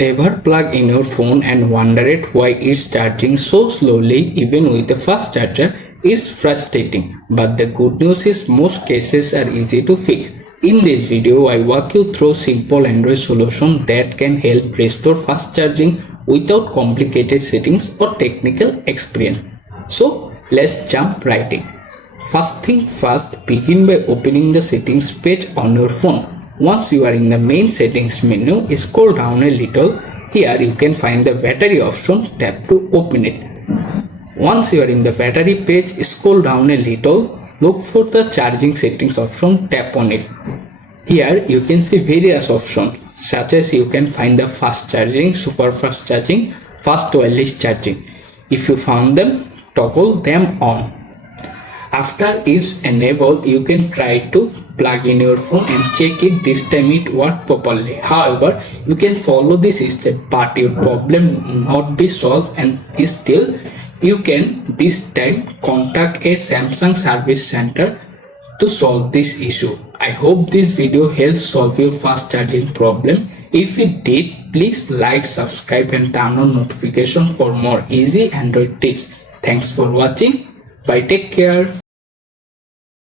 Ever plug in your phone and wondered why it's charging so slowly even with a fast charger? It's frustrating, but the good news is most cases are easy to fix. In this video, I walk you through simple Android solution that can help restore fast charging without complicated settings or technical experience. So let's jump right in. First thing first, begin by opening the settings page on your phone. Once you are in the main settings menu, scroll down a little. Here you can find the battery option, tap to open it. Once you are in the battery page, scroll down a little, look for the charging settings option, tap on it. Here you can see various options such as you can find the fast charging, super fast charging, fast wireless charging. If you found them, toggle them on. After it's enabled, you can try to plug in your phone and check it. This time it worked properly. However, you can follow this step, but your problem not be solved, and still you can this time contact a Samsung service center to solve this issue. I hope this video helps solve your fast charging problem. If it did, please like, subscribe and turn on notification for more easy Android tips. Thanks for watching. Bye, take care.